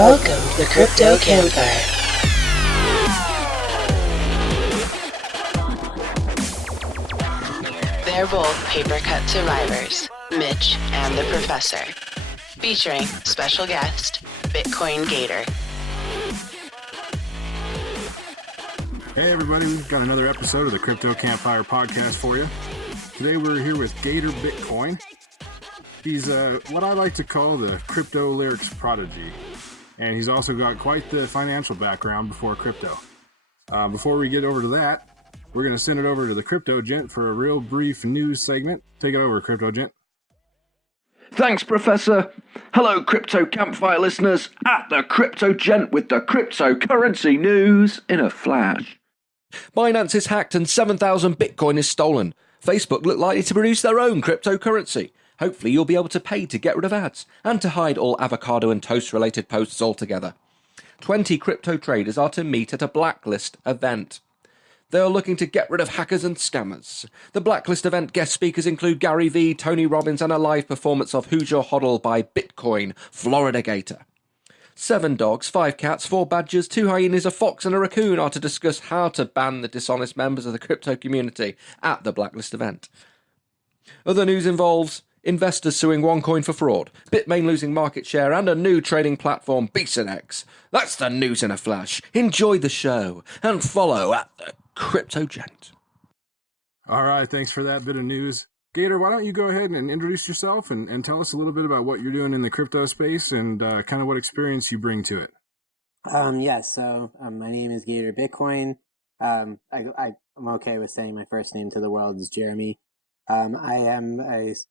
Welcome to the Crypto Campfire. They're both paper-cut survivors, Mitch and the Professor, featuring special guest, Bitcoin Gator. Hey everybody, we've got another episode of the Crypto Campfire podcast for you. Today we're here with Gator Bitcoin. He's what I like to call the crypto lyrics prodigy, and he's also got quite the financial background before crypto. Before we get over to that, we're going to send it over to the Crypto Gent for a real brief news segment. Take it over, Crypto Gent. Thanks, Professor. Hello, Crypto Campfire listeners, at the Crypto Gent with the cryptocurrency news in a flash. Binance is hacked and 7,000 Bitcoin is stolen. Facebook look likely to produce their own cryptocurrency. Hopefully you'll be able to pay to get rid of ads and to hide all avocado and toast related posts altogether. 20 crypto traders are to meet at a blacklist event. They are looking to get rid of hackers and scammers. The blacklist event guest speakers include Gary Vee, Tony Robbins and a live performance of Who's Your Hodl by Bitcoin, Florida Gator. 7 dogs, 5 cats, 4 badgers, 2 hyenas, a fox and a raccoon are to discuss how to ban the dishonest members of the crypto community at the blacklist event. Other news involves investors suing OneCoin for fraud, Bitmain losing market share, and a new trading platform, BCNX. That's the news in a flash. Enjoy the show and follow at the Crypto Gent. All right, thanks for that bit of news. Gator, why don't you go ahead and introduce yourself and tell us a little bit about what you're doing in the crypto space and kind of what experience you bring to it. My name is Gator Bitcoin. I'm okay with saying my first name to the world is Jeremy. I am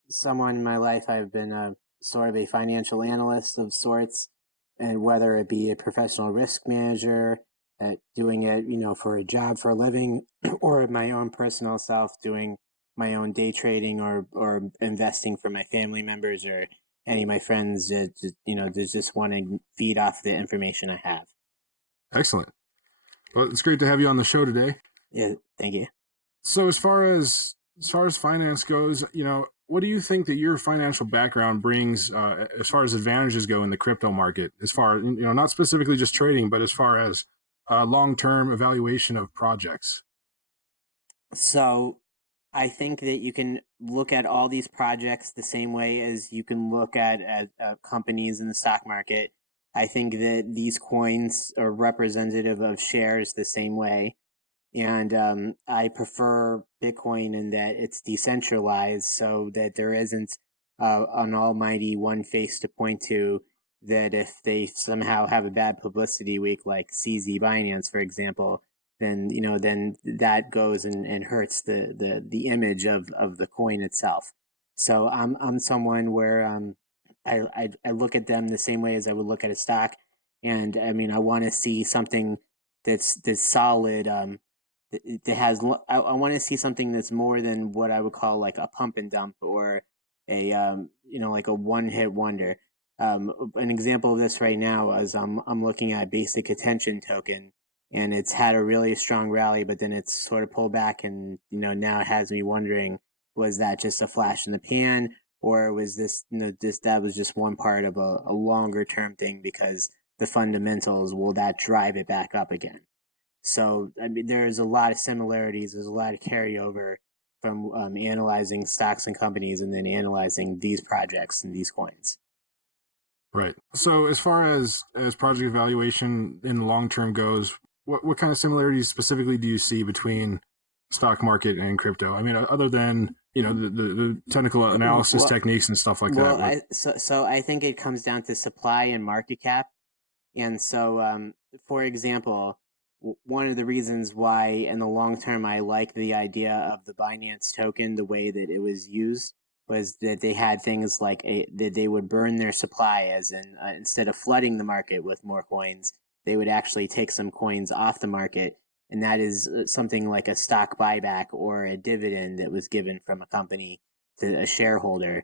someone in my life. I've been a sort of a financial analyst of sorts, and whether it be a professional risk manager, doing it, for a job for a living, or my own personal self doing my own day trading or investing for my family members or any of my friends that just want to feed off the information I have. Excellent. Well, it's great to have you on the show today. Yeah, thank you. So as far as finance goes, what do you think that your financial background brings as far as advantages go in the crypto market? As far, not specifically just trading, but as far as long-term evaluation of projects. So I think that you can look at all these projects the same way as you can look at companies in the stock market. I think that these coins are representative of shares the same way. And I prefer Bitcoin in that it's decentralized so that there isn't an almighty one face to point to that if they somehow have a bad publicity week like CZ Binance, for example, then that goes and hurts the image of the coin itself. So I'm someone where I look at them the same way as I would look at a stock, and I mean I want to see something that's solid. That has I want to see something that's more than what I would call like a pump and dump or a like a one hit wonder. An example of this right now is I'm looking at Basic Attention Token, and it's had a really strong rally, but then it's sort of pulled back, and now it has me wondering, was that just a flash in the pan, or was this that was just one part of a longer term thing because the fundamentals, will that drive it back up again? So I mean, there's a lot of similarities. There's a lot of carryover from analyzing stocks and companies and then analyzing these projects and these coins. Right. So as far as project evaluation in the long term goes, what kind of similarities specifically do you see between stock market and crypto? I mean, other than the technical analysis techniques and stuff like that. So I think it comes down to supply and market cap. And so, for example, one of the reasons why in the long term I like the idea of the Binance token, the way that it was used, was that they had things like that they would burn their supply, as in instead of flooding the market with more coins, they would actually take some coins off the market. And that is something like a stock buyback or a dividend that was given from a company to a shareholder.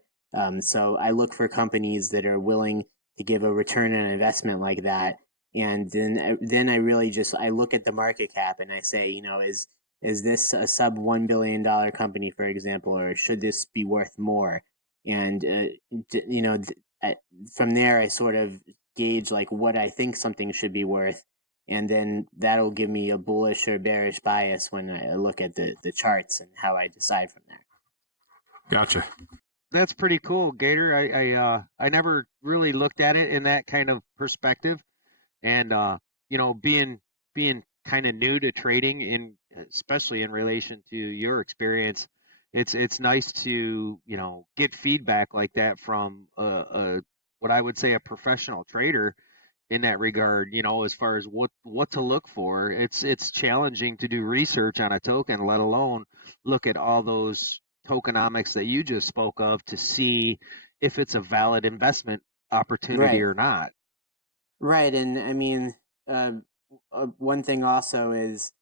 So I look for companies that are willing to give a return on investment like that. And then I really I look at the market cap and I say, is this a sub $1 billion company, for example, or should this be worth more? And from there, I sort of gauge like what I think something should be worth, and then that'll give me a bullish or bearish bias when I look at the charts and how I decide from there. Gotcha. That's pretty cool, Gator. I never really looked at it in that kind of perspective, and being kind of new to trading, especially in relation to your experience, it's nice to get feedback like that from what I would say a professional trader in that regard. As far as what to look for, it's challenging to do research on a token, let alone look at all those tokenomics that you just spoke of to see if it's a valid investment opportunity or not. Right, and I mean, one thing also is,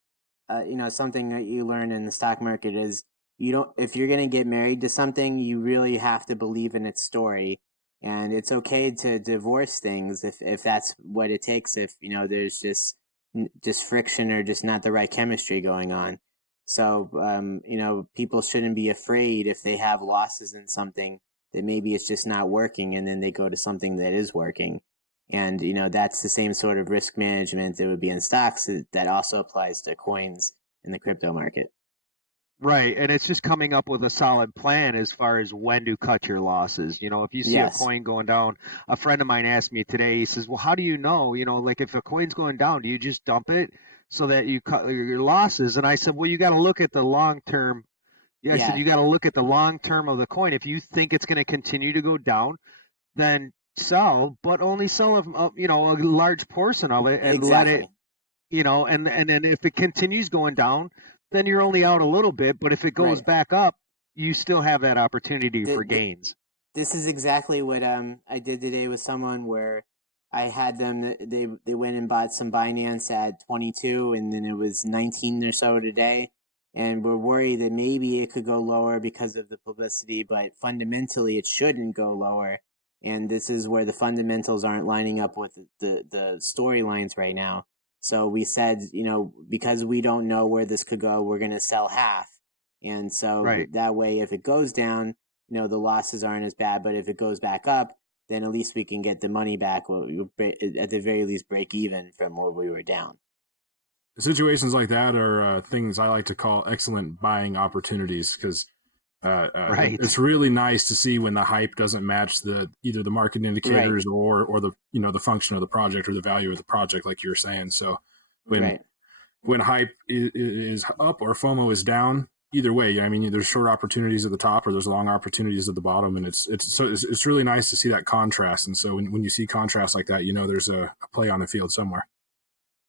something that you learn in the stock market is if you're going to get married to something, you really have to believe in its story, and it's okay to divorce things if that's what it takes. If there's just friction or just not the right chemistry going on. So, people shouldn't be afraid if they have losses in something that maybe it's just not working, and then they go to something that is working. And, that's the same sort of risk management that would be in stocks that also applies to coins in the crypto market. Right. And it's just coming up with a solid plan as far as when to cut your losses. If you see a coin going down, a friend of mine asked me today, he says, well, how do you know, like if a coin's going down, do you just dump it so that you cut your losses? And I said, well, you got to look at the long term. I said, you got to look at the long term of the coin. If you think it's going to continue to go down, then sell, but only sell a large portion of it and let it, and then if it continues going down, then you're only out a little bit. But if it goes back up, you still have that opportunity for gains. This is exactly what I did today with someone where I had them. They went and bought some Binance at 22, and then it was 19 or so today. And we're worried that maybe it could go lower because of the publicity, but fundamentally it shouldn't go lower. And this is where the fundamentals aren't lining up with the storylines right now. So we said, because we don't know where this could go, we're going to sell half. And so that way, if it goes down, the losses aren't as bad. But if it goes back up, then at least we can get the money back. At the very least, break even from where we were down. Situations like that are things I like to call excellent buying opportunities because it's really nice to see when the hype doesn't match either the market indicators or the the function of the project or the value of the project, like you were saying. So when hype is up or FOMO is down, either way, I mean, there's short opportunities at the top or there's long opportunities at the bottom, and it's really nice to see that contrast. And so when you see contrast like that, there's a play on the field somewhere.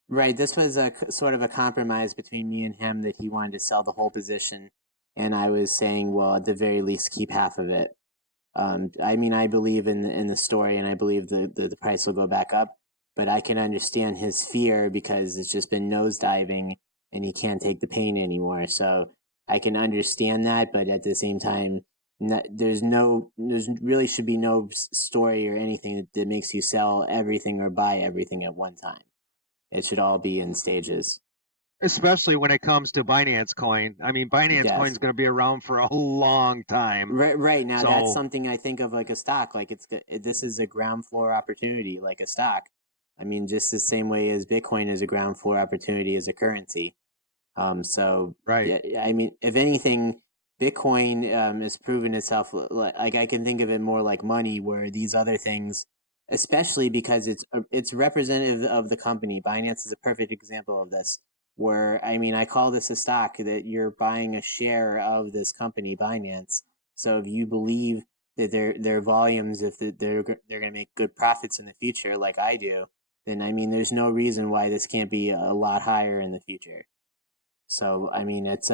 Right. This was a sort of a compromise between me and him that he wanted to sell the whole position. And I was saying, well, at the very least, keep half of it. I mean, I believe in the story, and I believe the price will go back up. But I can understand his fear because it's just been nosediving, and he can't take the pain anymore. So I can understand that, but at the same time, there's really should be no story or anything that makes you sell everything or buy everything at one time. It should all be in stages. Especially when it comes to Binance Coin. I mean, Binance Coin is going to be around for a long time. Right. Now, that's something I think of like a stock. Like this is a ground floor opportunity, like a stock. I mean, just the same way as Bitcoin is a ground floor opportunity as a currency. I mean, if anything, Bitcoin has proven itself. Like I can think of it more like money, where these other things, especially because it's representative of the company. Binance is a perfect example of this. Where, I mean, I call this a stock that you're buying a share of this company, Binance. So if you believe that their volumes, if they're going to make good profits in the future, like I do, then I mean, there's no reason why this can't be a lot higher in the future. So I mean, it's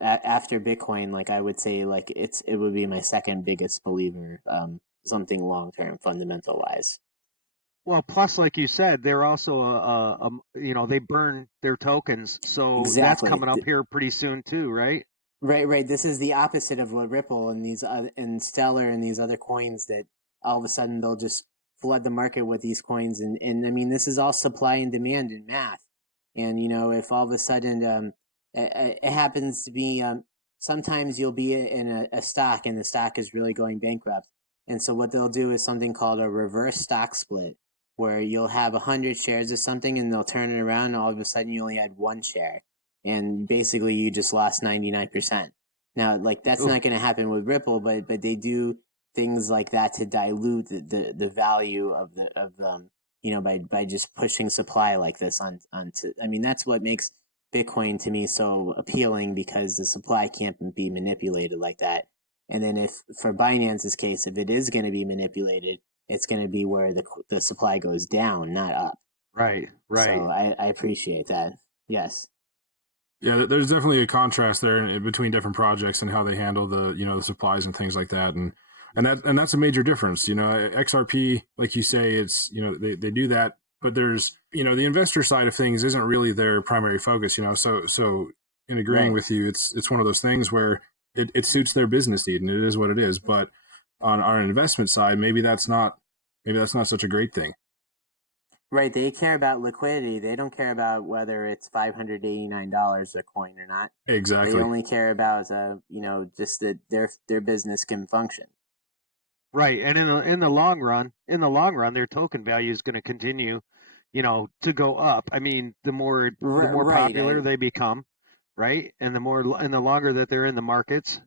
after Bitcoin, like I would say, like it would be my second biggest believer, something long term, fundamental wise. Well, plus, like you said, they're also they burn their tokens, so that's coming up here pretty soon too, right? Right. This is the opposite of what Ripple and these and Stellar and these other coins that all of a sudden they'll just flood the market with these coins, and I mean this is all supply and demand in math, and if all of a sudden it happens to be sometimes you'll be in a stock and the stock is really going bankrupt, and so what they'll do is something called a reverse stock split. where you'll have 100 shares of something and they'll turn it around and all of a sudden you only had one share and basically you just lost 99%. Now, like that's not going to happen with Ripple, but they do things like that to dilute the value of by just pushing supply like this onto. I mean, that's what makes Bitcoin to me so appealing, because the supply can't be manipulated like that. And then if for Binance's case, if it is going to be manipulated, it's going to be where the supply goes down, not up. Right. So I appreciate that. Yes. Yeah, there's definitely a contrast there between different projects and how they handle the supplies and things like that, and that's a major difference. XRP, like you say, it's they do that, but there's the investor side of things isn't really their primary focus. So in agreeing with you, it's one of those things where it suits their business need and it is what it is. But on our investment side, maybe that's not such a great thing. Right, they care about liquidity. They don't care about whether it's $589 a coin or not. Exactly. They only care about just that their business can function. Right, and in the long run, their token value is going to continue, to go up. I mean, the more popular they become, right, and the longer that they're in the markets.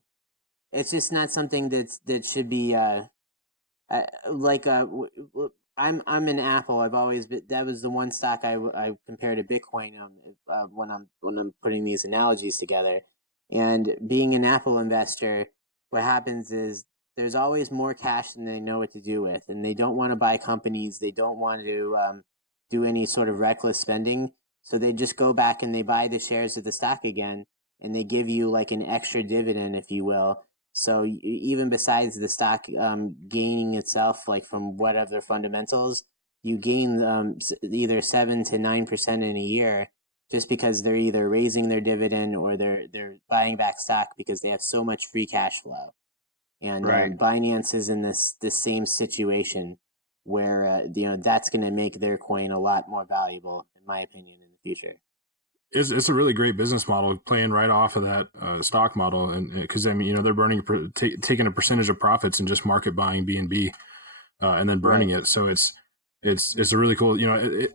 It's just not something that should be I'm an Apple. I've always been. That was the one stock I compare to Bitcoin when I'm putting these analogies together. And being an Apple investor, what happens is there's always more cash than they know what to do with, and they don't want to buy companies. They don't want to do any sort of reckless spending. So they just go back and they buy the shares of the stock again, and they give you like an extra dividend, if you will. So even besides the stock gaining itself, like from whatever fundamentals, you gain either 7 to 9% in a year, just because they're either raising their dividend or they're buying back stock because they have so much free cash flow. And Binance is in this same situation where that's going to make their coin a lot more valuable, in my opinion, in the future. It's a really great business model, playing right off of that stock model, and because they're burning taking a percentage of profits and just market buying BNB and then burning it. So it's a really cool.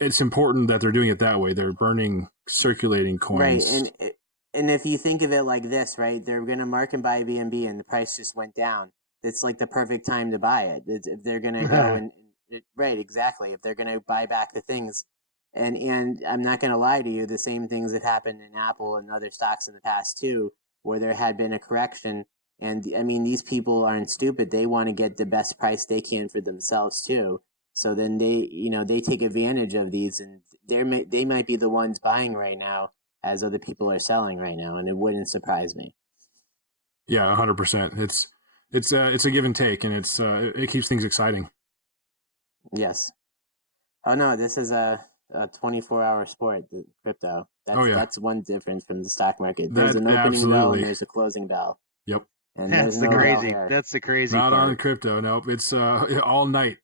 It's important that they're doing it that way. They're burning circulating coins, right? And if you think of it like this, right, they're going to market buy BNB and the price just went down. It's like the perfect time to buy it. If they're going to go right, exactly. If they're going to buy back the things. And I'm not going to lie to you, the same things have happened in Apple and other stocks in the past too, where there had been a correction. And I mean, these people aren't stupid. They want to get the best price they can for themselves too. So then they take advantage of these, and they might be the ones buying right now as other people are selling right now. And it wouldn't surprise me. Yeah, 100%. It's a give and take, and it keeps things exciting. Yes. Oh no, this is a 24-hour sport, the crypto. That's one difference from the stock market. There's an opening bell and there's a closing bell. Yep. And that's the crazy Not part. on crypto. Nope. It's all night.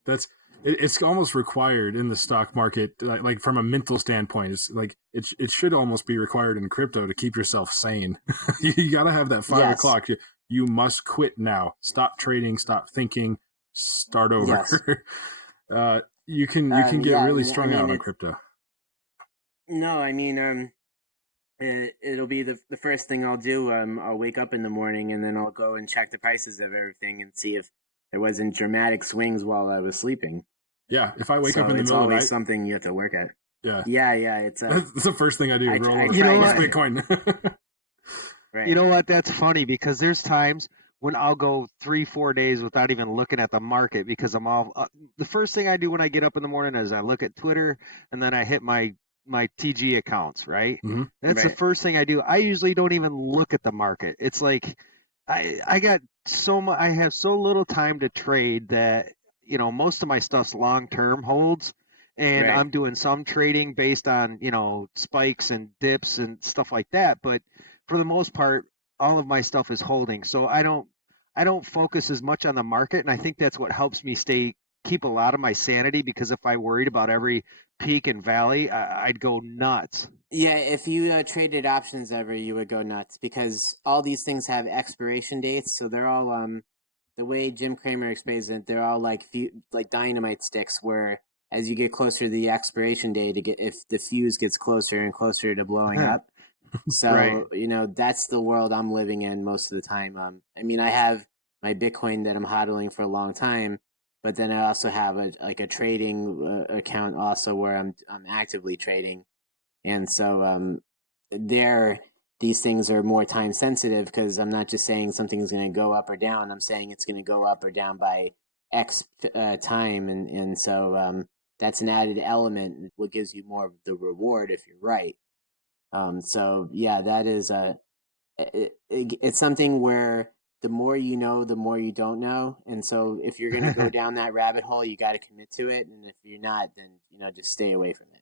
It's almost required in the stock market, like from a mental standpoint. It's like it should almost be required in crypto to keep yourself sane. You got to have that 5 o'clock. You must quit now. Stop trading. Stop thinking. Start over. Yes. You can get really strung out on crypto. No, I mean, it'll be the first thing I'll do. I'll wake up in the morning and then I'll go and check the prices of everything and see if there wasn't dramatic swings while I was sleeping. Yeah, if I wake up in the middle of the night, it's always something you have to work at. Yeah. It's that's the first thing I do. Roll Bitcoin. Right. You know what? That's funny because there's times when I'll go 3-4 days without even looking at the market because I'm all. The first thing I do when I get up in the morning is I look at Twitter and then I hit my TG accounts. Right. Mm-hmm. That's the first thing I do. I usually don't even look at the market. It's like I got so much. I have so little time to trade that most of my stuff's long term holds. And I'm doing some trading based on, spikes and dips and stuff like that. But for the most part, all of my stuff is holding. So I don't focus as much on the market. And I think that's what helps me keep a lot of my sanity, because if I worried about every peak and valley, I'd go nuts. Yeah, if you traded options ever, you would go nuts because all these things have expiration dates. So they're all, the way Jim Cramer explains it, they're all like dynamite sticks where as you get closer to the expiration date, if the fuse gets closer and closer to blowing up. So, Right. that's the world I'm living in most of the time. I mean, I have my Bitcoin that I'm hodling for a long time, but then I also have a trading account also where I'm actively trading. And so, there, these things are more time sensitive because I'm not just saying something's going to go up or down. I'm saying it's going to go up or down by X time. And so, that's an added element, what gives you more of the reward if you're right. So yeah, that is it's something where the more you know, the more you don't know, and so if you're going to go down that rabbit hole, you got to commit to it, and if you're not, then just stay away from it.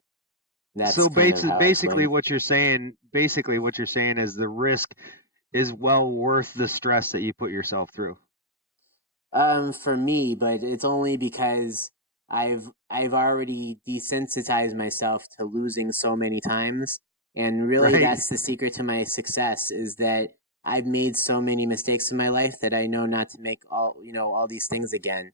That's So kind of how I basically, explain. what you're saying is the risk is well worth the stress that you put yourself through. For me, but it's only because I've already desensitized myself to losing so many times, and really Right. that's the secret to my success is that I've made so many mistakes in my life that I know not to make all these things again.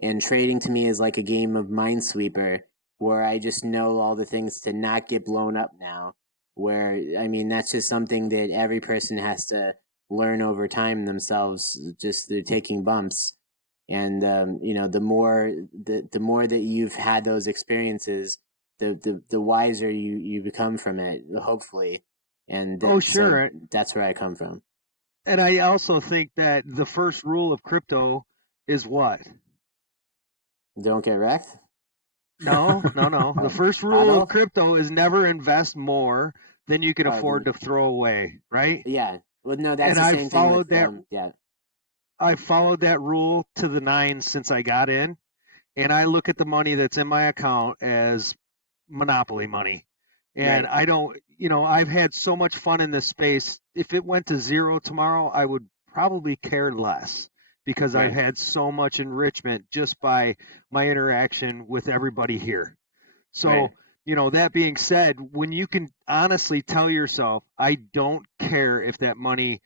And trading to me is like a game of Minesweeper where I just know all the things to not get blown up now. Where, I mean, that's just something that every person has to learn over time themselves, just through taking bumps. And, the more that you've had those experiences, the wiser you become from it, hopefully. And Oh, so sure. that's where I come from. And I also think that the first rule of crypto is what? Don't get wrecked. No, no, no. The first rule of Hodl. crypto is never invest more than you can Oh, afford then to throw away, right? yeah. Well, no, that's And the same thing with yeah. I followed that rule to the nines since I got in, and I look at the money that's in my account as monopoly money. And Right. I don't, I've had so much fun in this space. If it went to zero tomorrow, I would probably care less because I've Right. had so much enrichment just by my interaction with everybody here. Right. So, that being said, when you can honestly tell yourself, I don't care if that money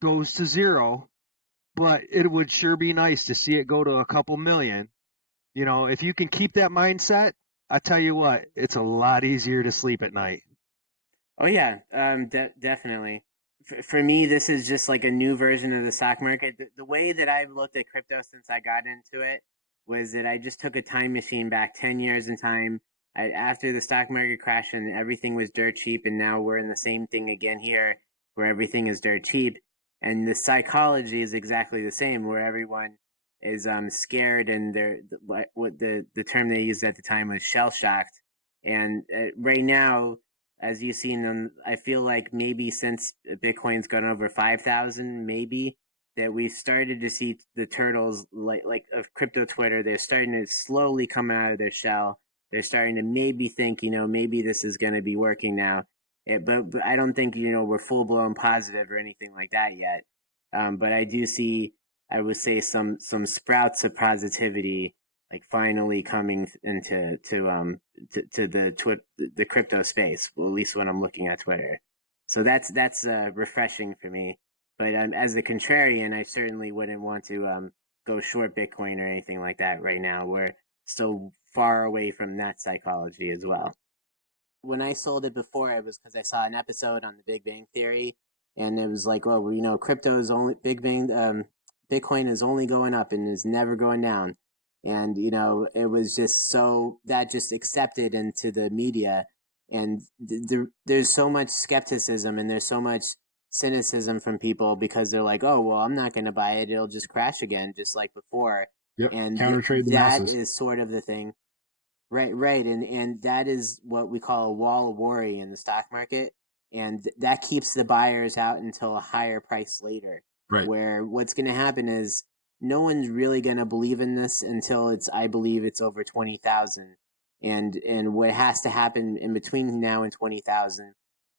goes to zero, but it would sure be nice to see it go to a couple million. If you can keep that mindset, I tell you what, it's a lot easier to sleep at night. Oh yeah. Definitely. For me, this is just like a new version of the stock market. The way that I've looked at crypto since I got into it was that I just took a time machine back 10 years in time. After the stock market crashed and everything was dirt cheap, and now we're in the same thing again here, where everything is dirt cheap, and the psychology is exactly the same, where everyone is scared and what the term they used at the time was shell shocked, and right now, as you've seen them, I feel like maybe since Bitcoin's gone over 5,000, maybe that we've started to see the turtles like of crypto Twitter. They're starting to slowly come out of their shell. They're starting to maybe think, maybe this is going to be working now. But I don't think we're full blown positive or anything like that yet. But I do see, I would say, some sprouts of positivity like finally coming into to the crypto space. Well, at least when I'm looking at Twitter. So that's refreshing for me. But as a contrarian, I certainly wouldn't want to go short Bitcoin or anything like that right now. We're still far away from that psychology as well. When I sold it before, it was because I saw an episode on the Big Bang Theory, and it was like, well, crypto is only Bitcoin is only going up and is never going down, and it was just so that just accepted into the media, and there's so much skepticism and there's so much cynicism from people because they're like, oh well, I'm not going to buy it; it'll just crash again, just like before, Yep. and Counter trade the that masses. is sort of the thing. Right, and that is what we call a wall of worry in the stock market, and that keeps the buyers out until a higher price later. Right. Where what's going to happen is no one's really going to believe in this until I believe it's over 20,000, and what has to happen in between now and 20,000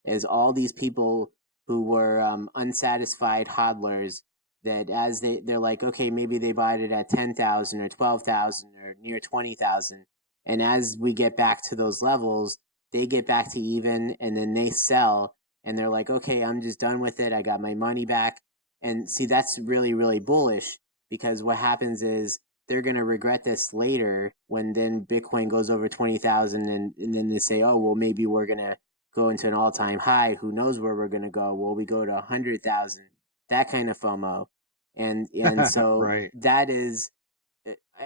is all these people who were unsatisfied hodlers that as they're like, okay, maybe they bought it at 10,000 or 12,000 or near 20,000, and as we get back to those levels, they get back to even and then they sell and they're like, okay, I'm just done with it. I got my money back. And see, that's really, really bullish because what happens is they're going to regret this later when then Bitcoin goes over 20,000 and then they say, oh, well, maybe we're going to go into an all-time high. Who knows where we're going to go? Will we go to 100,000? That kind of FOMO. And so Right. that is,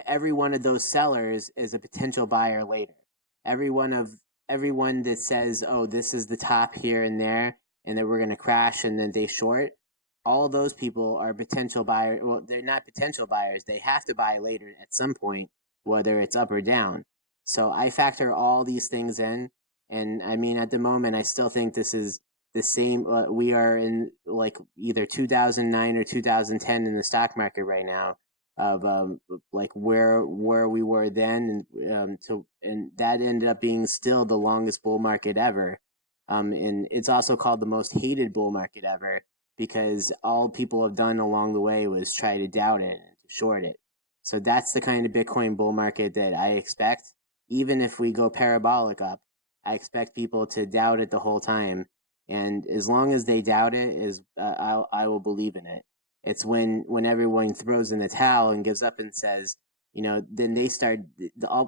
every one of those sellers is a potential buyer later. Everyone that says, oh, this is the top here and there, and then we're going to crash and then they short, all those people are potential buyers. Well, they're not potential buyers. They have to buy later at some point, whether it's up or down. So I factor all these things in. And I mean, at the moment, I still think this is the same. We are in like either 2009 or 2010 in the stock market right now, of like where we were then, and that ended up being still the longest bull market ever. And it's also called the most hated bull market ever, because all people have done along the way was try to doubt it and to short it. So that's the kind of Bitcoin bull market that I expect. Even if we go parabolic up, I expect people to doubt it the whole time. And as long as they doubt it, I will believe in it. It's when everyone throws in the towel and gives up and says, then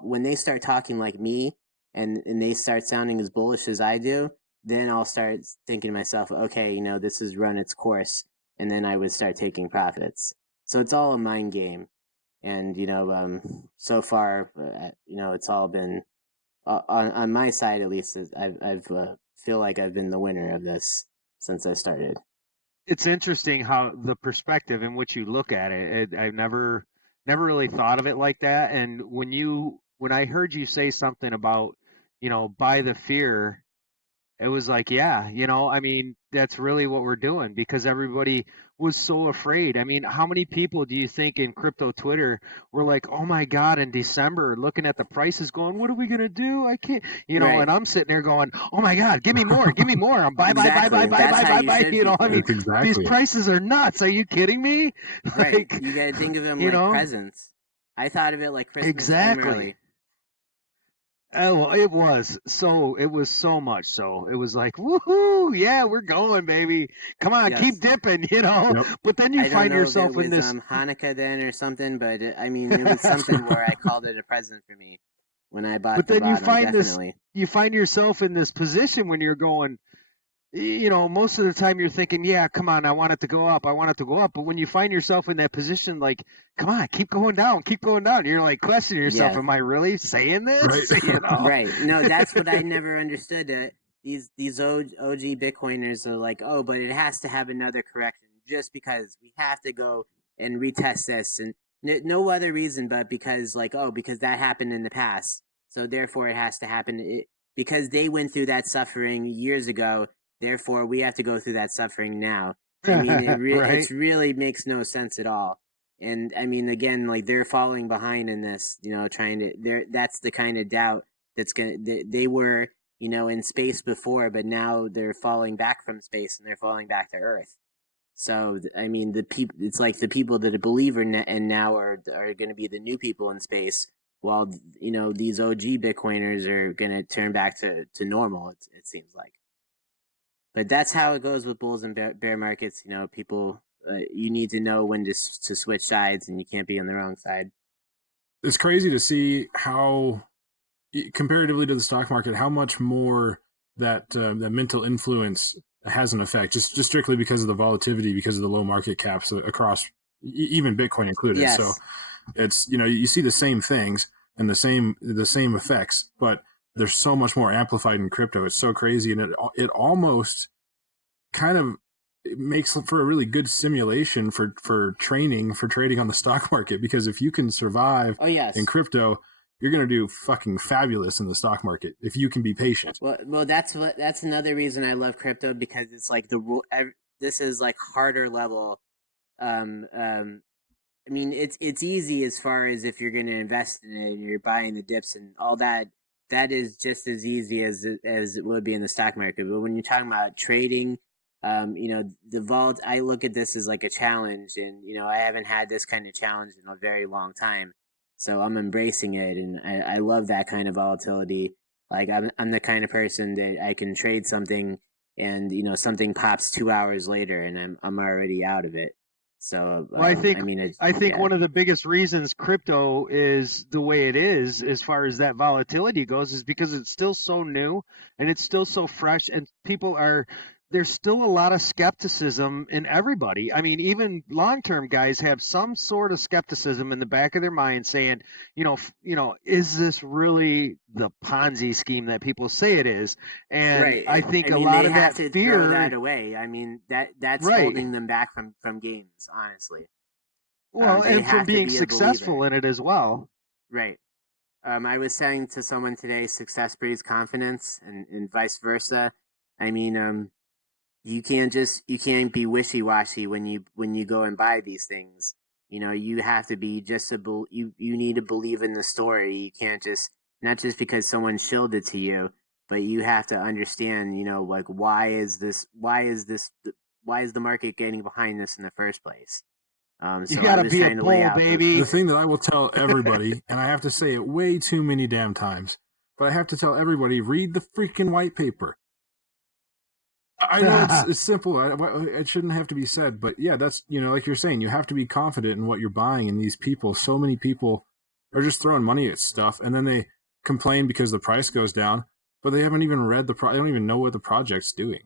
when they start talking like me and they start sounding as bullish as I do, then I'll start thinking to myself, okay, this has run its course, and then I would start taking profits. So it's all a mind game, and so far, it's all been on my side at least. I've feel like I've been the winner of this since I started. It's interesting how the perspective in which you look at it. I've never really thought of it like that. And when I heard you say something about, buy the fear, it was like, yeah, I mean, that's really what we're doing, because everybody was so afraid. I mean, how many people do you think in crypto Twitter were like, oh my God, in December, looking at the prices going, what are we going to do? I can't, Right. and I'm sitting there going, oh my God, give me more, give me more. I'm buy, Exactly. buy. That's how you should be I mean, That's exactly these prices are nuts. Are you kidding me? Right. Like, You got to think of them like presents. I thought of it like Christmas time exactly. early. Oh, it was so much so. It was like, woohoo, yeah, we're going, baby. Come on, Yes. keep dipping, Yep. But then you I don't find know yourself if it in was this. Hanukkah then or something, but I mean, it was something where I called it a present for me when I bought But the then you bottom, find definitely. you find yourself in this position when you're going, most of the time you're thinking, yeah, come on, I want it to go up, I want it to go up. But when you find yourself in that position, like, come on, keep going down, you're like questioning yourself, Yeah. am I really saying this? Right. Right. No, that's what I never understood. These OG Bitcoiners are like, oh, but it has to have another correction just because we have to go and retest this, and no other reason but because because that happened in the past, so therefore it has to happen because they went through that suffering years ago. Therefore, we have to go through that suffering now. I mean, Right? it really makes no sense at all. And I mean, again, like they're falling behind in this, that's the kind of doubt they were, in space before, but now they're falling back from space and they're falling back to Earth. So, I mean, it's like the people that believe and now are going to be the new people in space, while, these OG Bitcoiners are going to turn back to normal, it seems like. But that's how it goes with bulls and bear markets. People, you need to know when to switch sides, and you can't be on the wrong side. It's crazy to see how, comparatively to the stock market, how much more that mental influence has an effect, just strictly because of the volatility, because of the low market caps across, even Bitcoin included. Yes. So it's, you see the same things and the same effects, but they're so much more amplified in crypto. It's so crazy, and it almost kind of makes for a really good simulation for trading on the stock market, because if you can survive in crypto, you're going to do fucking fabulous in the stock market if you can be patient. Well, that's another reason I love crypto, because it's like this is like harder level. I mean, it's easy as far as if you're going to invest in it and you're buying the dips and all that. That is just as easy as it would be in the stock market. But when you're talking about trading, the vault, I look at this as like a challenge, and I haven't had this kind of challenge in a very long time, so I'm embracing it, and I love that kind of volatility. Like I'm the kind of person that I can trade something, and something pops 2 hours later, and I'm already out of it. So Well, I think I mean, I think one of the biggest reasons crypto is the way it is, as far as that volatility goes, is because it's still so new and it's still so fresh, and people are there's still a lot of skepticism in everybody. I mean, even long-term guys have some sort of skepticism in the back of their mind, saying, is this really the Ponzi scheme that people say it is? And right. I I think a mean, lot they of have that to throw that fear, away. I mean, that's right? holding them back from games. Honestly, Well, they and from have to being be a successful believer. in it as well. Right. I was saying to someone today, success breeds confidence, and vice versa. I mean, you can't be wishy washy when you go and buy these things. You have to be just you need to believe in the story. You can't just not just because someone shilled it to you, but you have to understand. Like why is the market getting behind this in the first place? You So got I to was be a trying to lay bull, out those The baby. thing pillars. that I will tell everybody, and I have to say it way too many damn times, but I have to tell everybody, read the freaking white paper. I know it's simple. It shouldn't have to be said, but yeah, that's like you're saying, you have to be confident in what you're buying. And these people, so many people, are just throwing money at stuff, and then they complain because the price goes down, but they haven't even read they don't even know what the project's doing,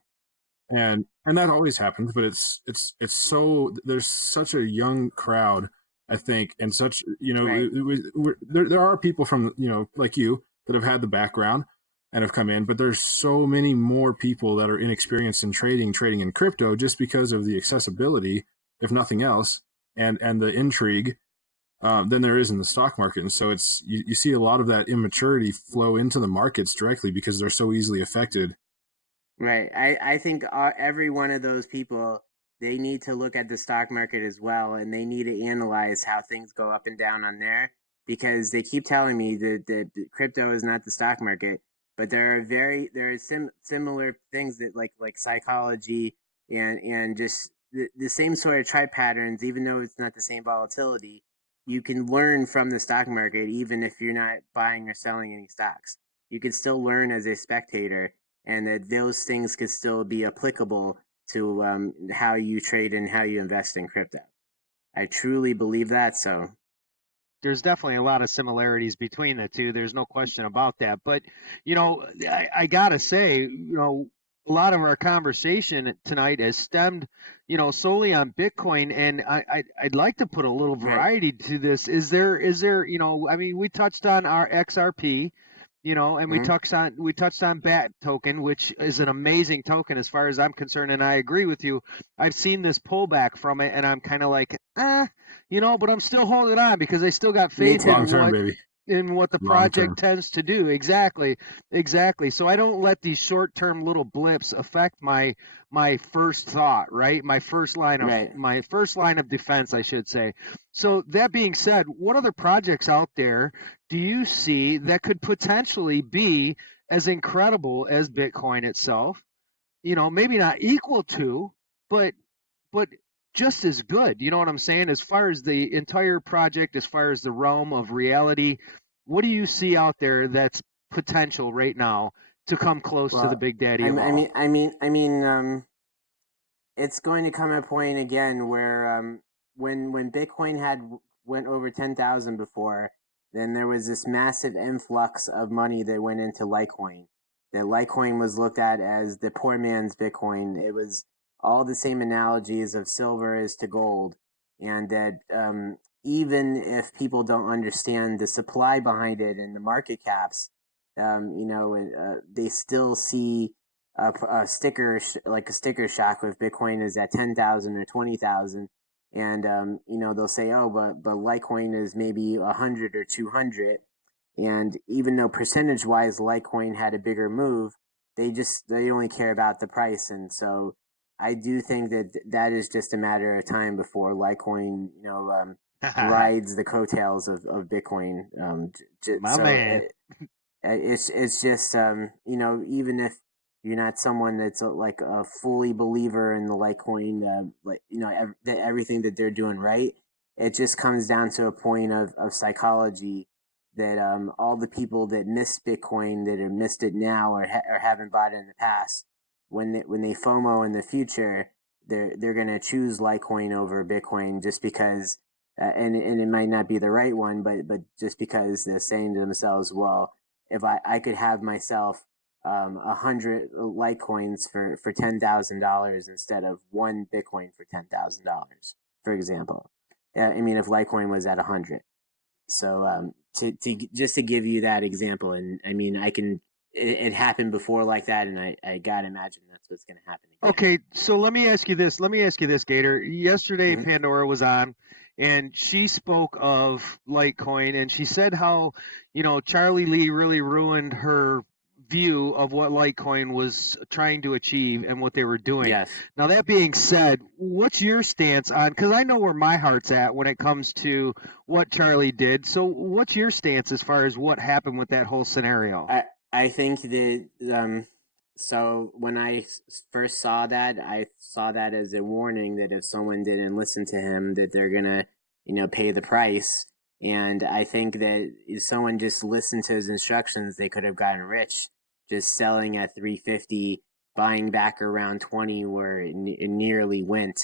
and that always happens. But it's so there's such a young crowd, I think, and such Right. there are people from like you that have had the background and have come in, but there's so many more people that are inexperienced in trading in crypto just because of the accessibility, if nothing else, and the intrigue than there is in the stock market. And so you see a lot of that immaturity flow into the markets directly because they're so easily affected. Right. I think every one of those people, they need to look at the stock market as well, and they need to analyze how things go up and down on there, because they keep telling me that crypto is not the stock market, but there are similar things that like psychology and just the same sort of chart patterns, even though it's not the same volatility, you can learn from the stock market even if you're not buying or selling any stocks. You can still learn as a spectator, and that those things could still be applicable to how you trade and how you invest in crypto. I truly believe that. So, There's definitely a lot of similarities between the two. There's no question about that. But, I got to say, a lot of our conversation tonight has stemmed, solely on Bitcoin. And I'd like to put a little right, variety to this. Is there, I mean, we touched on our XRP, and we mm-hmm. touched on BAT token, which is an amazing token as far as I'm concerned, and I agree with you. I've seen this pullback from it, and I'm kind of like, but I'm still holding on because I still got Me faith Long too. term, baby. in what the Long project term. tends to do. Exactly. So I don't let these short-term little blips affect my first thought, right? Right. My first line of defense, I should say. So that being said, what other projects out there do you see that could potentially be as incredible as Bitcoin itself? Maybe not equal to, but but just as good. You know what I'm saying? As far as the entire project, as far as the realm of reality, what do you see out there that's potential right now to come close to the Well, big daddy of I all? mean, I mean, I mean, it's going to come a point again where when Bitcoin went over 10,000 before, then there was this massive influx of money that went into Litecoin. That Litecoin was looked at as the poor man's Bitcoin. It was all the same analogies of silver is to gold, and that even if people don't understand the supply behind it and the market caps, they still see a sticker like a sticker shock with Bitcoin is at 10,000 or 20,000, and they'll say, oh, but Litecoin is maybe 100 or 200, and even though percentage wise Litecoin had a bigger move, they only care about the price, and so I do think that is just a matter of time before Litecoin rides the coattails of Bitcoin. My man. It's just even if you're not someone that's like a fully believer in the Litecoin, everything that they're doing right, it just comes down to a point of psychology that all the people that missed Bitcoin that have missed it now or haven't bought it in the past, when they FOMO in the future, they're going to choose Litecoin over Bitcoin just because, and it might not be the right one, but just because they're saying to themselves, well, if I could have myself 100 Litecoins for $10,000 instead of one Bitcoin for $10,000, for example. I mean, if Litecoin was at 100. So to just to give you that example, and I mean, it happened before like that, and I gotta imagine that's what's gonna happen again. Okay, so let me ask you this, Gator. Yesterday, Pandora was on, and she spoke of Litecoin, and she said how, Charlie Lee really ruined her view of what Litecoin was trying to achieve and what they were doing. Yes. Now, that being said, what's your stance on, because I know where my heart's at when it comes to what Charlie did. So what's your stance as far as what happened with that whole scenario? I think that so when I first saw that, I saw that as a warning that if someone didn't listen to him, that they're gonna, pay the price. And I think that if someone just listened to his instructions, they could have gotten rich just selling at 350, buying back around 20 where it nearly went.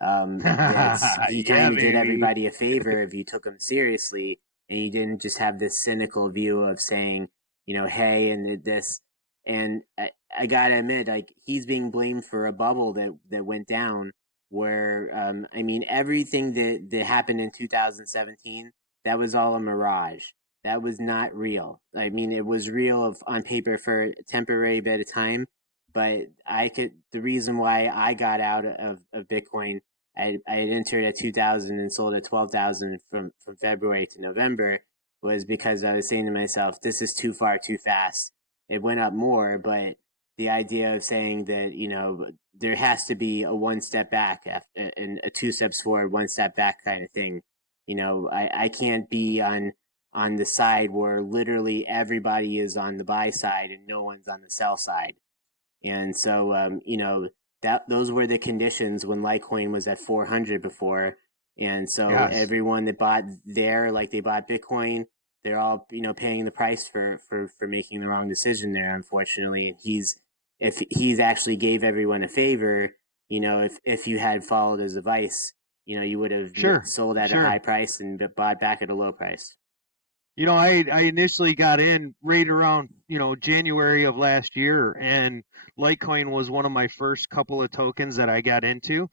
He kind of did everybody a favor if you took him seriously and you didn't just have this cynical view of saying, hey, and this. And I gotta admit, like, he's being blamed for a bubble that went down where, I mean, everything that happened in 2017, that was all a mirage. That was not real. I mean, it was real on paper for a temporary bit of time, but the reason why I got out of Bitcoin, I had entered at 2,000 and sold at 12,000 from February to November, was because I was saying to myself, this is too far, too fast. It went up more, but the idea of saying that, there has to be a one step back and a two steps forward, one step back kind of thing. I can't be on the side where literally everybody is on the buy side and no one's on the sell side. And so, those were the conditions when Litecoin was at 400 before. And so everyone that bought there, like they bought Bitcoin, they're all, paying the price for making the wrong decision there, unfortunately. And if he's actually gave everyone a favor, if you had followed his advice, you would have sold at a high price and bought back at a low price. I initially got in right around, January of last year, and Litecoin was one of my first couple of tokens that I got into.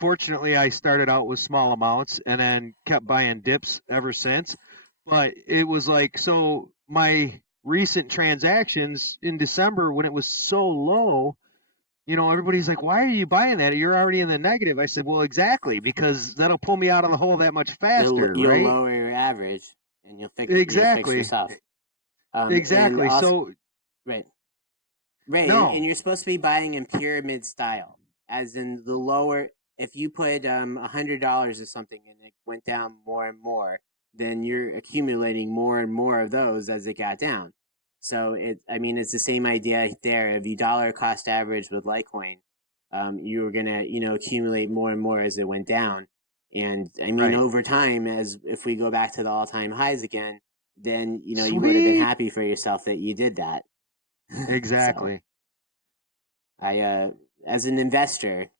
Fortunately, I started out with small amounts and then kept buying dips ever since. But it was like, so my recent transactions in December when it was so low, everybody's like, why are you buying that? You're already in the negative. I said, well, exactly, because that'll pull me out of the hole that much faster, you'll right? lower your average and you'll fix yourself. Exactly. Also, right. No. And you're supposed to be buying in pyramid style, as in the lower. If you put $100 or something and it went down more and more, then you're accumulating more and more of those as it got down. So it's the same idea there. If you dollar cost average with Litecoin, you were gonna accumulate more and more as it went down. And I mean, over time, as if we go back to the all-time highs again, then you would have been happy for yourself that you did that. Exactly. So, as an investor,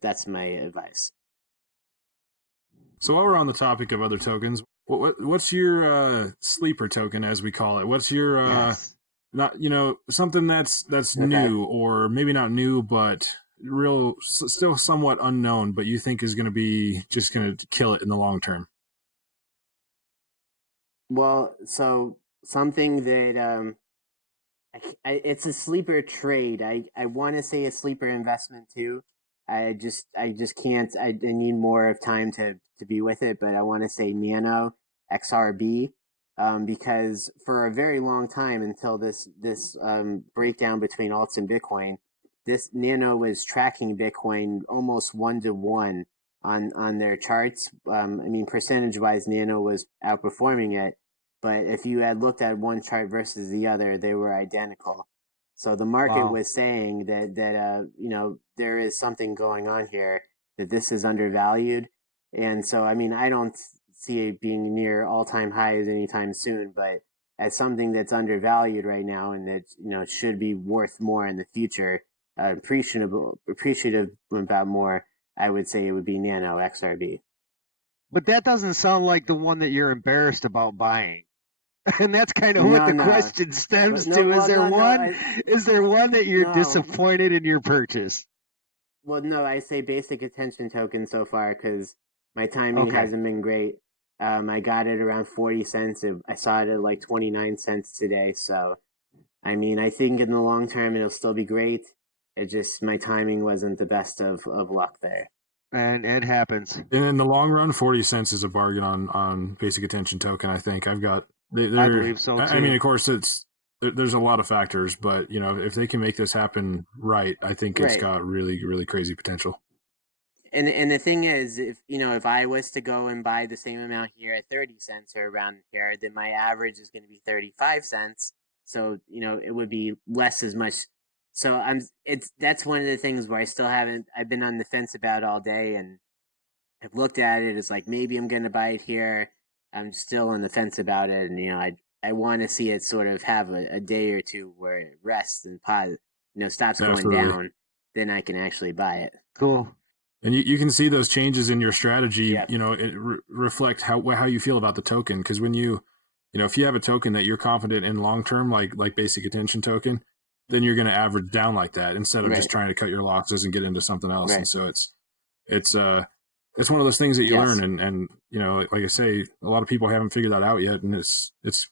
that's my advice. So while we're on the topic of other tokens, what's your sleeper token, as we call it? What's your not something that's new, or maybe not new, but still somewhat unknown, but you think is going to be just going to kill it in the long term? Well, so something that it's a sleeper trade. I want to say a sleeper investment too. I just can't. I need more of time to be with it, but I want to say Nano XRB, because for a very long time until this breakdown between alts and Bitcoin, this Nano was tracking Bitcoin almost 1-to-1 on their charts. Percentage wise, Nano was outperforming it, but if you had looked at one chart versus the other, they were identical. So the market was saying that there is something going on here, that this is undervalued. And so, I don't see it being near all-time highs anytime soon, but as something that's undervalued right now and that, should be worth more in the future, appreciative about more, I would say it would be Nano XRB. But that doesn't sound like the one that you're embarrassed about buying. And that's kind of what No, the no. question stems No, to. well, is there no, no, one? Is there one that you're No. disappointed in your purchase? Well, no, I say basic attention token so far because my timing Okay. hasn't been great. I got it around 40 cents. I saw it at like 29 cents today. So, I mean, I think in the long term it'll still be great. It just, my timing wasn't the best of luck there. And it happens. And in the long run, 40 cents is a bargain on basic attention token. I think I've got. I believe so too. I mean, of course, there's a lot of factors, but you know, if they can make this happen right, I think it's got really, really crazy potential. And the thing is, if I was to go and buy the same amount here at 30 cents or around here, then my average is going to be 35 cents. So, it would be less as much. So that's one of the things where I've been on the fence about all day, and I've looked at it. It's like, maybe I'm going to buy it here. I'm still on the fence about it. And, I want to see it sort of have a day or two where it rests and stops going down. Then I can actually buy it. Cool. And you can see those changes in your strategy, it reflect how you feel about the token. Because when if you have a token that you're confident in long term, like basic attention token, then you're going to average down like that instead of just trying to cut your losses and get into something else. And so it's one of those things that you learn. And like I say, a lot of people haven't figured that out yet, and it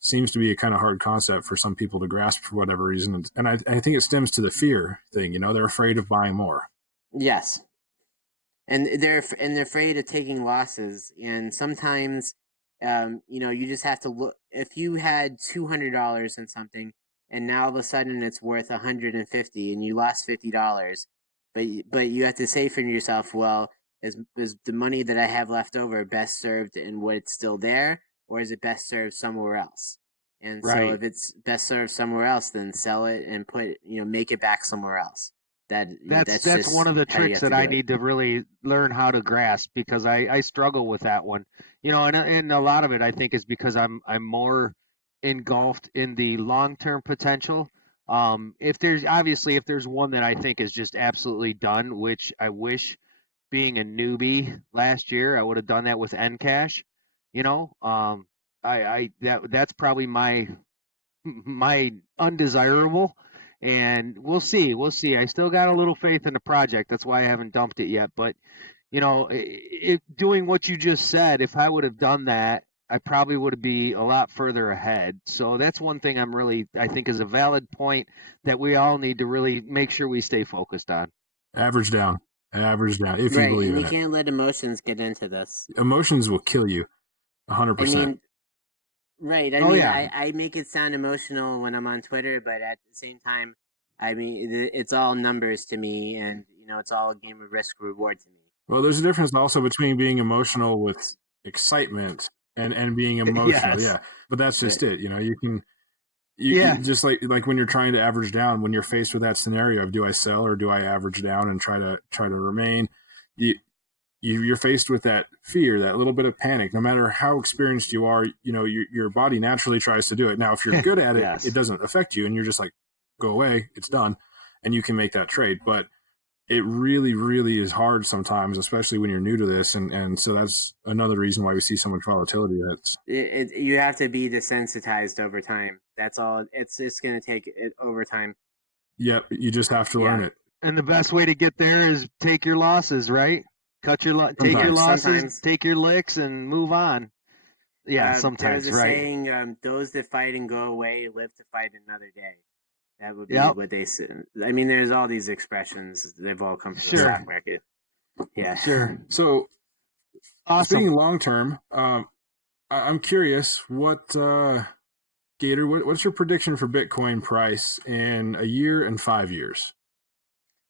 seems to be a kind of hard concept for some people to grasp for whatever reason. And I think it stems to the fear thing. They're afraid of buying more. Yes. And they're afraid of taking losses, and sometimes, you just have to look. If you had $200 in something, and now all of a sudden it's worth $150, and you lost $50, but you have to say for yourself, well, is the money that I have left over best served in what's still there, or is it best served somewhere else? And so if it's best served somewhere else, then sell it and make it back somewhere else. That's one of the tricks that I need to really learn how to grasp, because I struggle with that one. And a lot of it I think is because I'm more engulfed in the long-term potential. If there's one that I think is just absolutely done, which I wish, being a newbie last year, I would have done that with Ncash. That's probably my undesirable. And we'll see. I still got a little faith in the project. That's why I haven't dumped it yet. But, doing what you just said, if I would have done that, I probably would be a lot further ahead. So that's one thing I think is a valid point that we all need to really make sure we stay focused on. Average down, if you believe in it. You can't let emotions get into this. Emotions will kill you, 100%. I make it sound emotional when I'm on Twitter, but at the same time, it's all numbers to me, and it's all a game of risk reward to me. Well, there's a difference also between being emotional with excitement and being emotional. Yeah, but that's just it. You can just like when you're trying to average down, when you're faced with that scenario of do I sell or do I average down and try to remain, you're faced with that fear, that little bit of panic. No matter how experienced you are, your body naturally tries to do it. Now, if you're good at it, it doesn't affect you, and you're just like, go away, it's done, and you can make that trade. But it really, really is hard sometimes, especially when you're new to this, and so that's another reason why we see so much volatility. You have to be desensitized over time. That's all. It's going to take it over time. Yep, you just have to learn it. And the best way to get there is take your losses, right? Take your losses, sometimes. Take your licks, and move on. Yeah, sometimes, there's a saying, those that fight and go away live to fight another day. That would be what they say. I mean, there's all these expressions. They've all come from the stock market. Yeah. Sure. So, speaking long term, I'm curious, Gator, what's your prediction for Bitcoin price in a year and 5 years?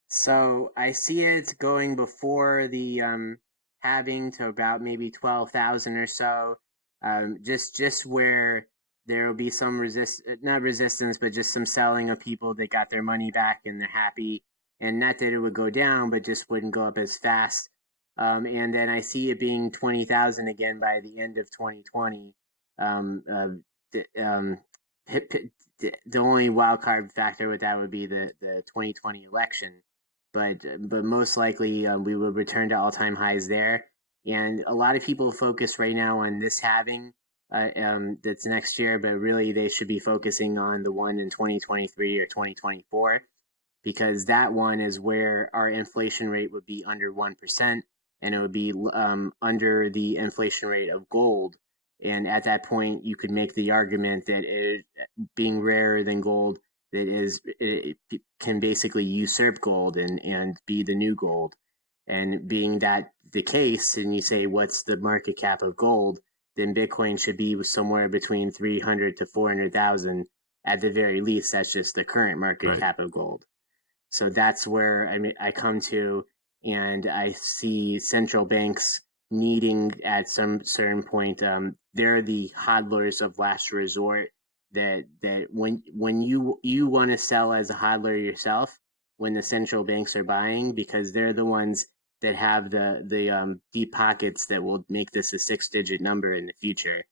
So I see it going before the halving to about maybe 12,000 or so. Just where there will be some not resistance, but just some selling of people that got their money back and they're happy. And not that it would go down, but just wouldn't go up as fast. And then I see it being 20,000 again by the end of 2020. the only wild card factor with that would be the 2020 election, but most likely we will return to all time highs there. And a lot of people focus right now on this halving that's next year, but really they should be focusing on the one in 2023 or 2024, because that one is where our inflation rate would be under 1%, and it would be under the inflation rate of gold. And at that point, you could make the argument that it, being rarer than gold, it can basically usurp gold and be the new gold. And being that the case, and you say, what's the market cap of gold, then Bitcoin should be somewhere between 300 to 400,000 at the very least. That's just the current market cap of gold. So that's where I come to, and I see central banks needing at some certain point. They're the hodlers of last resort. That when you want to sell as a hodler yourself, when the central banks are buying, because they're the ones that have the deep pockets that will make this a 6-digit number in the future.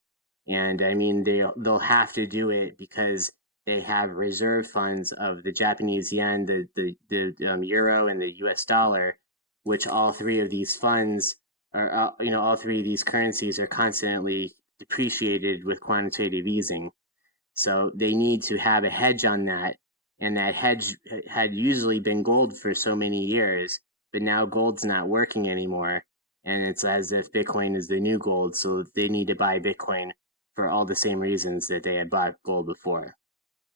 And I mean, they'll have to do it because they have reserve funds of the Japanese yen, the euro, and the US dollar, which all three of these funds are, all three of these currencies are constantly depreciated with quantitative easing. So they need to have a hedge on that. And that hedge had usually been gold for so many years, but now gold's not working anymore. And it's as if Bitcoin is the new gold. So they need to buy Bitcoin for all the same reasons that they had bought gold before.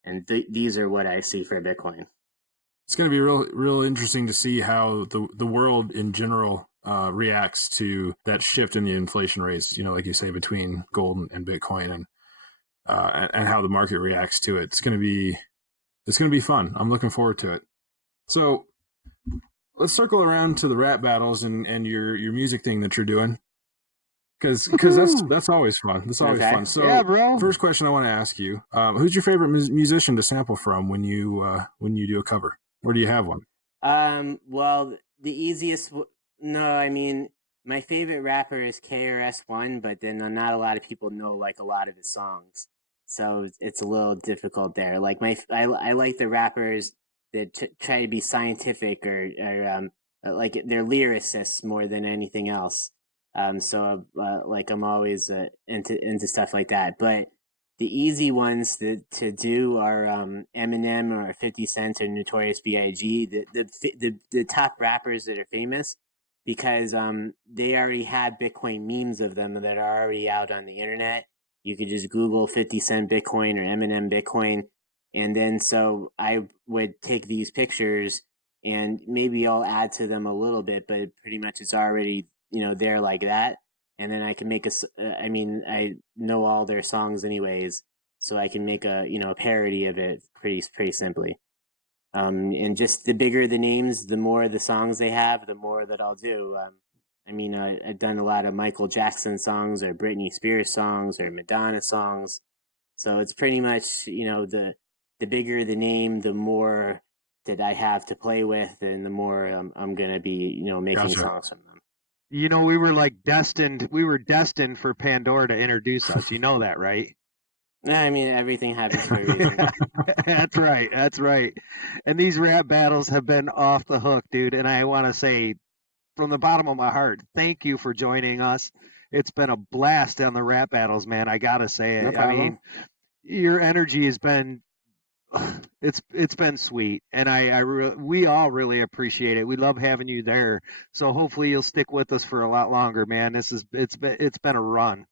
And these are what I see for Bitcoin. It's going to be real interesting to see how the world in general reacts to that shift in the inflation rates, like you say, between gold and Bitcoin, and how the market reacts to it. It's going to be fun. I'm looking forward to it. So let's circle around to the rap battles and your music thing that you're doing. Because that's always fun. That's always fun. So, yeah, bro. First question I want to ask you: who's your favorite musician to sample from when you do a cover? Or do you have one? Well, the easiest. No, I mean, my favorite rapper is KRS-One, but then not a lot of people know like a lot of his songs, so it's a little difficult there. Like I like the rappers that try to be scientific or like they're lyricists more than anything else. So like I'm always into stuff like that. But the easy ones to do are Eminem or 50 Cent or Notorious B.I.G. The top rappers that are famous, because they already have Bitcoin memes of them that are already out on the internet. You could just Google 50 Cent Bitcoin or Eminem Bitcoin, and then so I would take these pictures and maybe I'll add to them a little bit, but pretty much it's already there like that. And then I can make I know all their songs anyways, so I can make a parody of it pretty simply. And just the bigger the names, the more the songs they have, the more that I'll do. I've done a lot of Michael Jackson songs or Britney Spears songs or Madonna songs. So it's pretty much, the bigger the name, the more that I have to play with, and the more I'm going to be, making songs from them. We were destined for Pandora to introduce us. You know that, right? I mean, everything happens for a reason. That's right. And these rap battles have been off the hook, dude. And I want to say, from the bottom of my heart, thank you for joining us. It's been a blast on the rap battles, man. I gotta say it. No problem. I mean, your energy has been, it's been sweet, and we all really appreciate it. We love having you there. So hopefully you'll stick with us for a lot longer, man. It's been a run,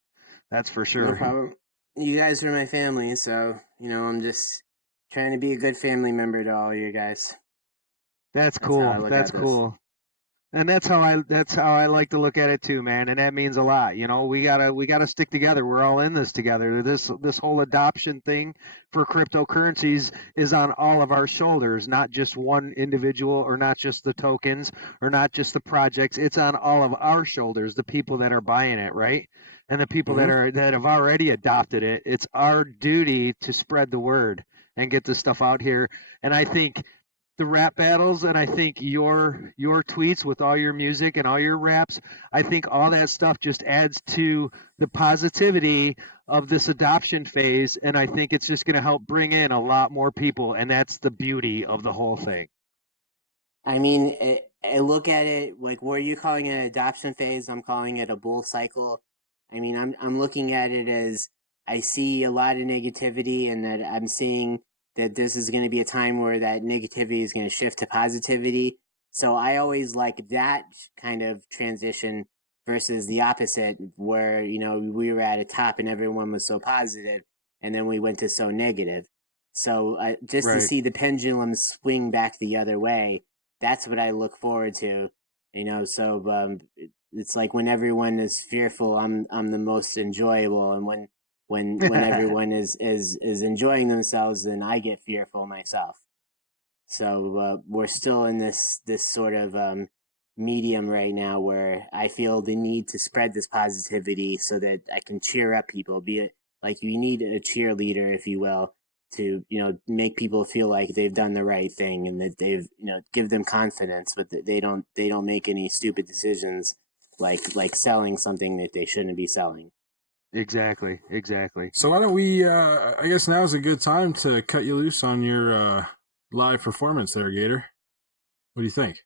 that's for sure. No problem. You guys are my family, so I'm just trying to be a good family member to all you guys. That's cool. That's cool. And that's how I like to look at it too, man. And that means a lot. We gotta stick together. We're all in this together. This whole adoption thing for cryptocurrencies is on all of our shoulders, not just one individual, or not just the tokens, or not just the projects. It's on all of our shoulders, the people that are buying it, right? And the people that have already adopted it. It's our duty to spread the word and get this stuff out here. And I think the rap battles, and I think your tweets with all your music and all your raps, I think all that stuff just adds to the positivity of this adoption phase, and I think it's just going to help bring in a lot more people, and that's the beauty of the whole thing. I mean, I look at it like, were you calling it an adoption phase? I'm calling it a bull cycle. I mean, I'm looking at it as I see a lot of negativity, and that I'm seeing that this is going to be a time where that negativity is going to shift to positivity. So I always like that kind of transition versus the opposite, where, you know, we were at a top and everyone was so positive, and then we went to so negative. So just to Right. see the pendulum swing back the other way, that's what I look forward to, you know. So it's like when everyone is fearful, I'm the most enjoyable, and when everyone is enjoying themselves, then I get fearful myself. So we're still in this sort of medium right now where I feel the need to spread this positivity so that I can cheer up people. Be it like you need a cheerleader, if you will, to, you know, make people feel like they've done the right thing and that they've, you know, give them confidence, but that they don't make any stupid decisions like selling something that they shouldn't be selling. Exactly. So why don't we, I guess now is a good time to cut you loose on your live performance there, Gator. What do you think?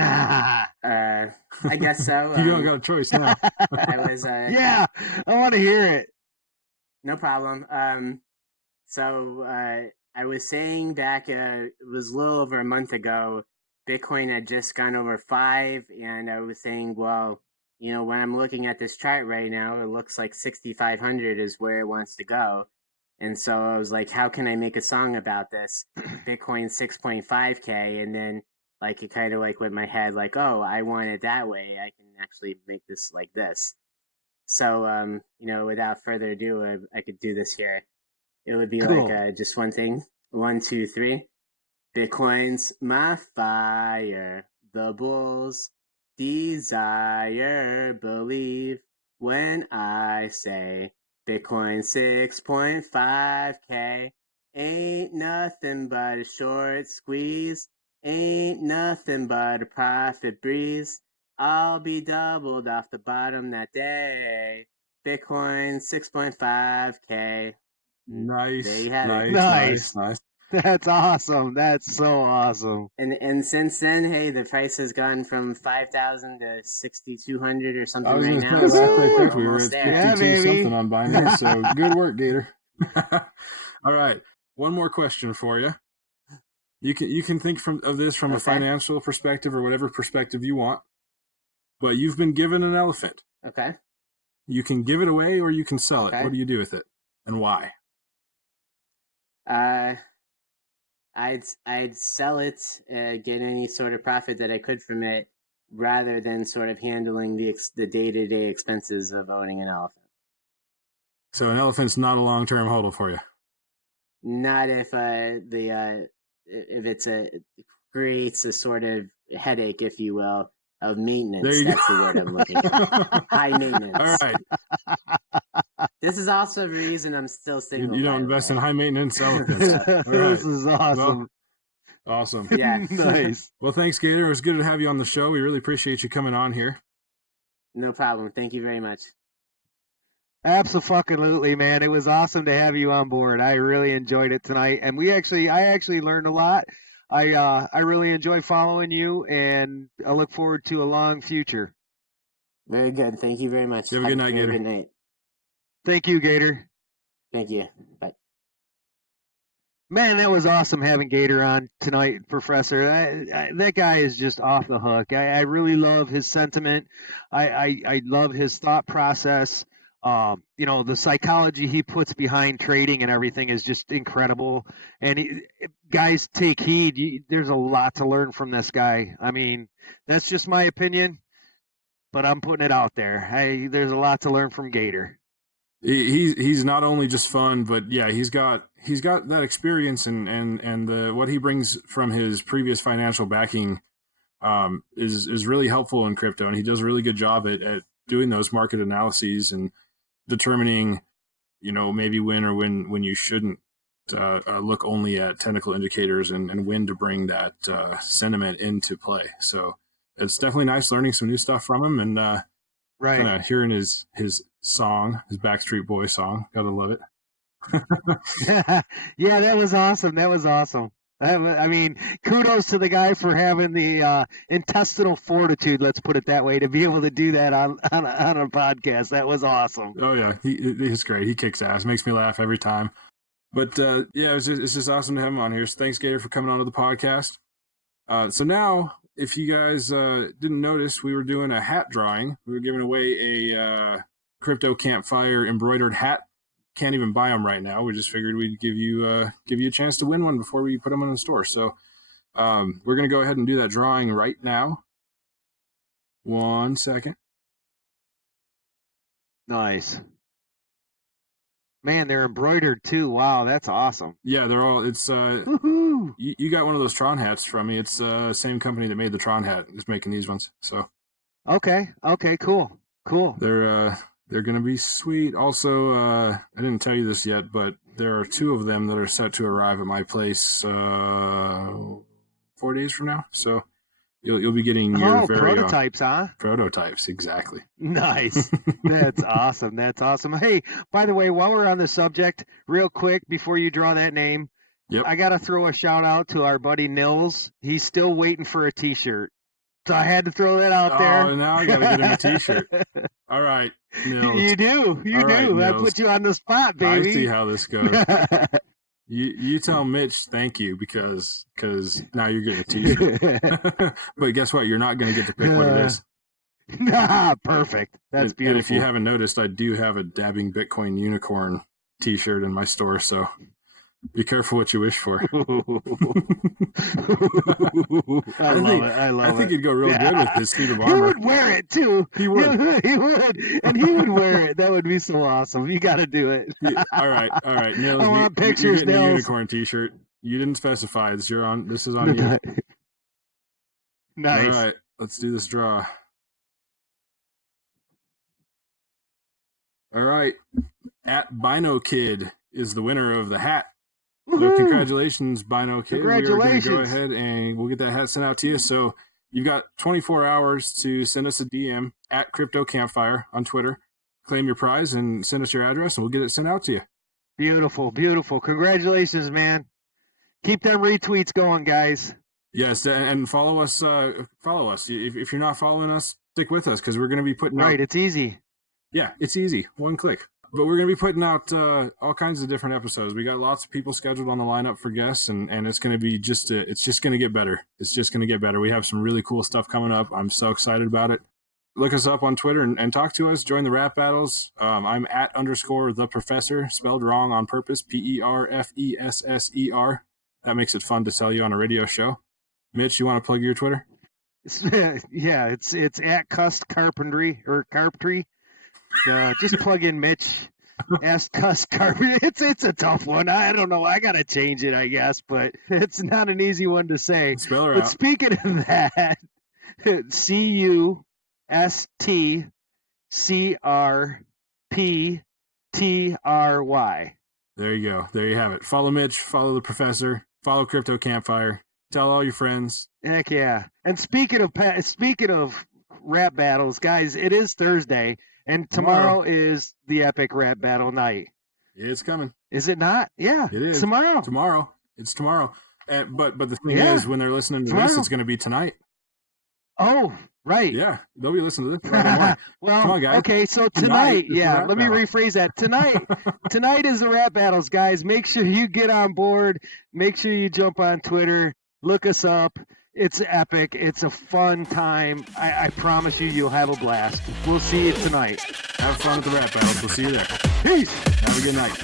I guess so. You don't got a choice now. I was yeah, I want to hear it. No problem. So I was saying back, it was a little over a month ago, Bitcoin had just gone over 5, and I was saying, well, you know, when I'm looking at this chart right now, it looks like 6,500 is where it wants to go. And so I was like, how can I make a song about this? Bitcoin 6.5K, and then like it kind of like went my head like, oh, I want it that way. I can actually make this like this. So, you know, without further ado, I could do this here. It would be Cool. like just one thing. 1, 2, 3. Bitcoin's my fire. The bulls desire. Believe when I say Bitcoin 6.5K. Ain't nothing but a short squeeze. Ain't nothing but a profit breeze. I'll be doubled off the bottom that day. Bitcoin 6.5K. Nice. There you have it. Nice. Nice. That's awesome. That's so awesome. And since then, hey, the price has gone from 5,000 to 6,200 or something I was right going to now. say, last So I we're checked, we were almost at there. 52 Yeah, baby. something on Binance, so good work, Gator. All right, one more question for you. You can think of this from a financial perspective or whatever perspective you want, but you've been given an elephant. Okay. You can give it away or you can sell Okay. it. What do you do with it, and why? I'd sell it, get any sort of profit that I could from it, rather than sort of handling the day-to-day expenses of owning an elephant. So an elephant's not a long-term hodl for you. Not if it creates a sort of headache, if you will, of maintenance. There you That's go. the word I'm looking at. High maintenance. All right. This is also the reason I'm still single. You don't invest in high maintenance elephants. All right. This is awesome. Well, awesome. Yeah. Nice. Well, thanks, Gator. It was good to have you on the show. We really appreciate you coming on here. No problem. Thank you very much. Absolutely, man. It was awesome to have you on board. I really enjoyed it tonight, and I actually learned a lot. I really enjoy following you, and I look forward to a long future. Very good. Thank you very much. You have a good night, Gator. Good night. Thank you, Gator. Thank you. Bye. Man, that was awesome having Gator on tonight, Professor. That guy is just off the hook. I really love his sentiment. I love his thought process. You know, the psychology he puts behind trading and everything is just incredible. And guys, take heed. There's a lot to learn from this guy. I mean, that's just my opinion, but I'm putting it out there. There's a lot to learn from Gator. He's not only just fun, but yeah, he's got that experience and what he brings from his previous financial backing is really helpful in crypto, and he does a really good job at doing those market analyses and determining, you know, maybe when you shouldn't look only at technical indicators and when to bring that sentiment into play. So it's definitely nice learning some new stuff from him and Right. kind of hearing his song, his Backstreet Boy song. Gotta love it. Yeah, that was awesome. That was awesome. I mean, kudos to the guy for having the intestinal fortitude, let's put it that way, to be able to do that on a podcast. That was awesome. Oh, yeah. He's great. He kicks ass. Makes me laugh every time. But, yeah, it's just awesome to have him on here. So thanks, Gator, for coming on to the podcast. So now, if you guys didn't notice, we were doing a hat drawing. We were giving away a Crypto Campfire embroidered hat. Can't even buy them right now. We just figured we'd give you a chance to win one before we put them in the store. So we're going to go ahead and do that drawing right now. 1 second. Nice. Man, they're embroidered too. Wow, that's awesome. Yeah, they're all, it's, Woohoo! you got one of those Tron hats from me. It's the same company that made the Tron hat is making these ones. So. Okay, cool. They're going to be sweet. Also, I didn't tell you this yet, but there are 2 of them that are set to arrive at my place 4 days from now. So you'll be getting your very prototypes, huh? Prototypes, exactly. Nice. That's awesome. That's awesome. Hey, by the way, while we're on the subject, real quick, before you draw that name, yep. I got to throw a shout out to our buddy Nils. He's still waiting for a T-shirt. So I had to throw that out there. Oh, now I got to get him a T-shirt. All right, Nils. You do. Right, I put you on the spot, baby. I see how this goes. You tell Mitch thank you because now you're getting a T-shirt. But guess what? You're not going to get to pick what it is. Perfect. That's beautiful. And if you haven't noticed, I do have a Dabbing Bitcoin Unicorn T-shirt in my store, so be careful what you wish for. I love it. I think he'd go real good with his suit of armor. He would wear it too. He would. He would. And he would wear it. That would be so awesome. You got to do it. All right. Nils, I want pictures, you're getting a Nils. unicorn T-shirt. You didn't specify. This is on you. Nice. All right. Let's do this draw. All right. At Bino Kid is the winner of the hat. So congratulations, Bino Kid. Congratulations. We are going to go ahead and we'll get that hat sent out to you. So you've got 24 hours to send us a DM at Crypto Campfire on Twitter. Claim your prize and send us your address, and we'll get it sent out to you. Beautiful. Congratulations, man. Keep them retweets going, guys. Yes, and follow us. If you're not following us, stick with us because we're going to be putting out... Right, it's easy. Yeah, it's easy. One click. But we're going to be putting out all kinds of different episodes. We got lots of people scheduled on the lineup for guests, and it's going to be it's just going to get better. It's just going to get better. We have some really cool stuff coming up. I'm so excited about it. Look us up on Twitter and talk to us. Join the rap battles. I'm at _the professor, spelled wrong on purpose, PERFESSER. That makes it fun to sell you on a radio show. Mitch, you want to plug your Twitter? Yeah, it's at Cust Carpentry or Carpentry. Just plug in Mitch. Ask Cust Carpentry. It's a tough one. I don't know. I gotta change it, I guess, but it's not an easy one to say. Spell her but out. Speaking of that, CUSTCRPTRY. There you go. There you have it. Follow Mitch. Follow the professor. Follow Crypto Campfire. Tell all your friends. Heck yeah! And speaking of rap battles, guys, it is Thursday. And tomorrow is the epic rap battle night. It's coming. Is it not? Yeah, it is. Tomorrow. It's tomorrow. But the thing is, when they're listening to this, it's going to be tonight. Oh, right. Yeah, they'll be listening to this Friday morning. Well, come on, guys. Okay, so tonight let me rephrase that. Tonight is the rap battles, guys. Make sure you get on board. Make sure you jump on Twitter. Look us up. It's epic. It's a fun time. I promise you'll have a blast. We'll see you tonight. Have fun at the rap battles. We'll see you there. Peace. Have a good night.